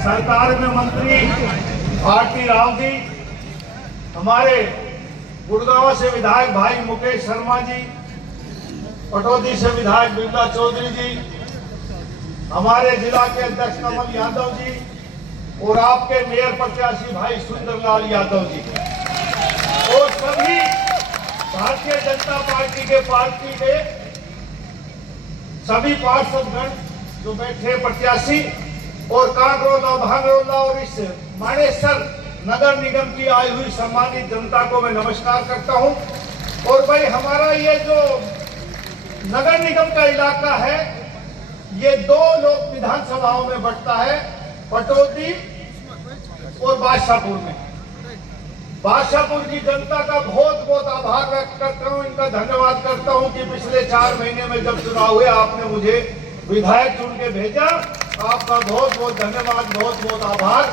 सरकार में मंत्री आरटी राव जी, हमारे गुड़गांव से विधायक भाई मुकेश शर्मा जी, पटौदी से विधायक बिमला चौधरी जी, हमारे जिला के अध्यक्ष कमल यादव जी और आपके मेयर प्रत्याशी भाई सुंदरलाल यादव जी और सभी भारतीय जनता पार्टी के सभी पार्षदगण जो बैठे प्रत्याशी और कांकरोला, भांगरोला और इस मानेसर नगर निगम की आई हुई सम्मानित जनता को मैं नमस्कार करता हूं। और भाई हमारा ये जो नगर निगम का इलाका है ये दो लोक विधानसभाओं में बंटता है, पटौदी और बादशाहपुर में। बादशाहपुर की जनता का बहुत बहुत आभार व्यक्त करता हूं, इनका धन्यवाद करता हूं कि पिछले 4 महीने में जब चुनाव हुए आपने मुझे विधायक चुन के भेजा। आपका बहुत बहुत धन्यवाद, बहुत बहुत आभार।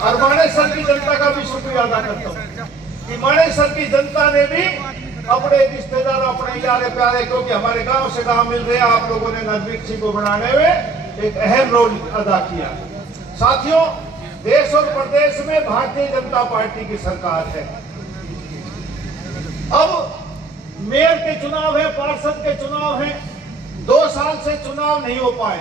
और मानेसर की जनता का भी शुक्रिया अदा करता हूँ कि मानेसर की जनता ने भी अपने रिश्तेदार, अपने यारे प्यारे, क्योंकि हमारे गांव से गांव मिल रहे, आप लोगों ने नजदीक सिंह को बनाने में एक अहम रोल अदा किया। साथियों, देश और प्रदेश में भारतीय जनता पार्टी की सरकार है। अब मेयर के चुनाव है, पार्षद के चुनाव है, 2 साल से चुनाव नहीं हो पाए।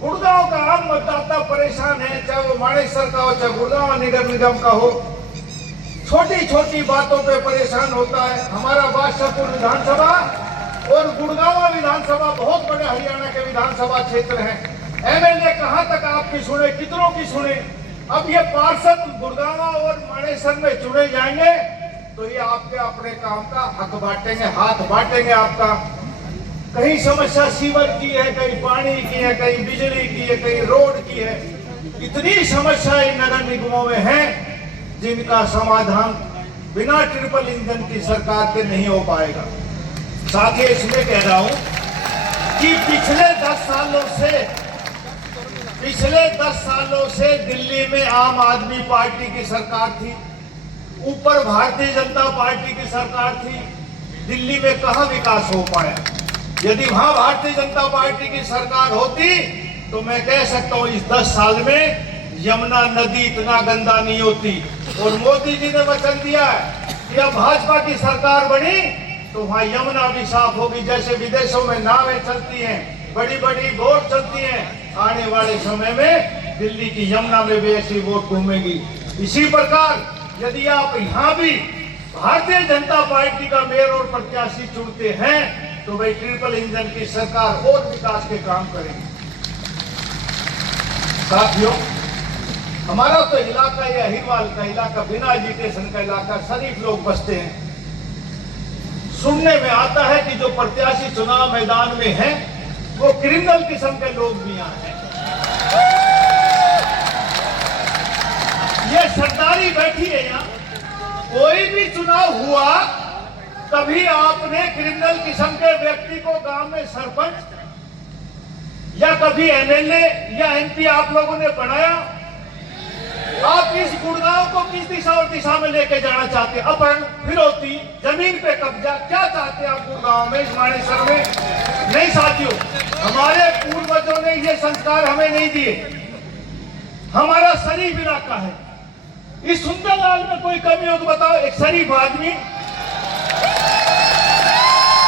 गुड़गांव का आम मतदाता परेशान है, चाहे वो मानेसर का हो, चाहे गुड़गांव नगर निगम का हो। छोटी छोटी बातों पे परेशान होता है। हमारा बादशाहपुर विधानसभा और गुड़गांव विधानसभा बहुत बड़े हरियाणा के विधानसभा क्षेत्र हैं। एमएलए कहां तक आपकी सुने, कितनों की सुने। अब ये पार्षद गुड़गांव और मानेसर में चुने जाएंगे तो ये आपके अपने काम का हक बांटेंगे, हाथ बांटेंगे आपका। कहीं समस्या सीवर की है, कहीं पानी की है, कहीं बिजली की है, कहीं रोड की है। इतनी समस्या इन नगर निगमों में है जिनका समाधान बिना ट्रिपल इंजन की सरकार के नहीं हो पाएगा। साथ ही इसमें कह रहा हूं कि पिछले 10 सालों से दिल्ली में आम आदमी पार्टी की सरकार थी, ऊपर भारतीय जनता पार्टी की सरकार थी। दिल्ली में कहां विकास हो पाया? यदि वहां भारतीय जनता पार्टी की सरकार होती तो मैं कह सकता हूं इस 10 साल में यमुना नदी इतना गंदा नहीं होती। और मोदी जी ने वचन दिया है कि अब भाजपा की सरकार बनी तो वहां यमुना भी साफ होगी। जैसे विदेशों में नावें चलती हैं, बड़ी बड़ी बोट चलती हैं, आने वाले समय में दिल्ली की यमुना में भी ऐसी बोट घूमेगी। इसी प्रकार यदि आप यहाँ भी भारतीय जनता पार्टी का मेयर और प्रत्याशी चुनते हैं तो भाई ट्रिपल इंजन की सरकार और विकास के काम करेगी। साथियों, हमारा तो इलाका ये अहिरवाल का इलाका, बिना एजुकेशन का इलाका, शरीफ लोग बसते हैं। सुनने में आता है कि जो प्रत्याशी चुनाव मैदान में हैं वो क्रिमिनल किस्म के लोग भी यहाँ हैं। ये सरदारी बैठी है यहाँ। कोई भी चुनाव हुआ कभी आपने क्रिमिनल किस्म के व्यक्ति को गांव में सरपंच या कभी एमएलए या एमपी आप लोगों ने बनाया? आप इस गुड़गांव को किस दिशा और दिशा में लेके जाना चाहते हैं? अपहरण, फिरौती, जमीन पे कब्जा, क्या चाहते हैं आप गुड़गांव में, इस मानेसर में? नहीं साथियों, हमारे पूर्वजों ने ये संस्कार हमें नहीं दिए। हमारा शरीफ इलाका है। इस सुंदरलाल में कोई कमी हो तो बताओ। एक शरीफ आदमी,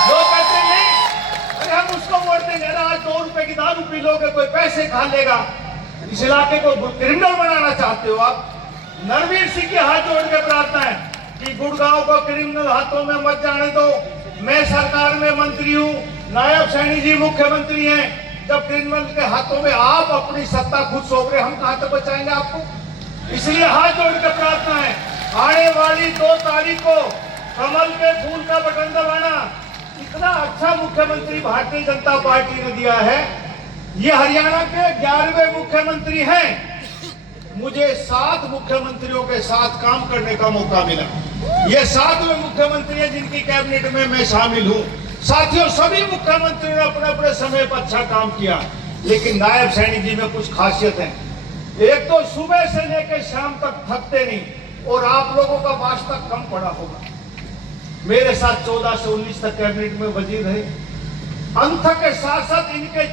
लोग कहते नहीं अरे हम उसको वोट देंगे, आज 2 रुपए की दारू पी लोगे, कोई पैसे खा लेगा। इस इलाके को क्रिमिनल बनाना चाहते हो आप? नरवीर सिंह के हाथ जोड़ के प्रार्थना है कि गुड़गांव को क्रिमिनल हाथों में मत जाने दो। मैं सरकार में मंत्री हूं, नायब सैनी जी मुख्यमंत्री हैं। जब क्रिमिनल के हाथों में आप अपनी सत्ता खुद सौंप रहे, हम कहां तक बचाएंगे आपको? इसलिए हाथ जोड़ के प्रार्थना है, आने वाली 2 तारीख को कमल के फूल का बटन दबाना। इतना अच्छा मुख्यमंत्री भारतीय जनता पार्टी ने दिया है। ये हरियाणा के 11वें मुख्यमंत्री हैं। मुझे 7 मुख्यमंत्रियों के साथ काम करने का मौका मिला। ये 7वें मुख्यमंत्री है जिनकी कैबिनेट में मैं शामिल हूं। साथियों, सभी मुख्यमंत्रियों ने अपने अपने समय पर अच्छा काम किया, लेकिन नायब सैनी जी में कुछ खासियत है। एक तो सुबह से लेकर शाम तक थकते नहीं और आप लोगों का वास्ता कम पड़ा होगा। मेरे साथ 14 से 19 तक कैबिनेट में वजीर रहे। अंत के साथ साथ इनके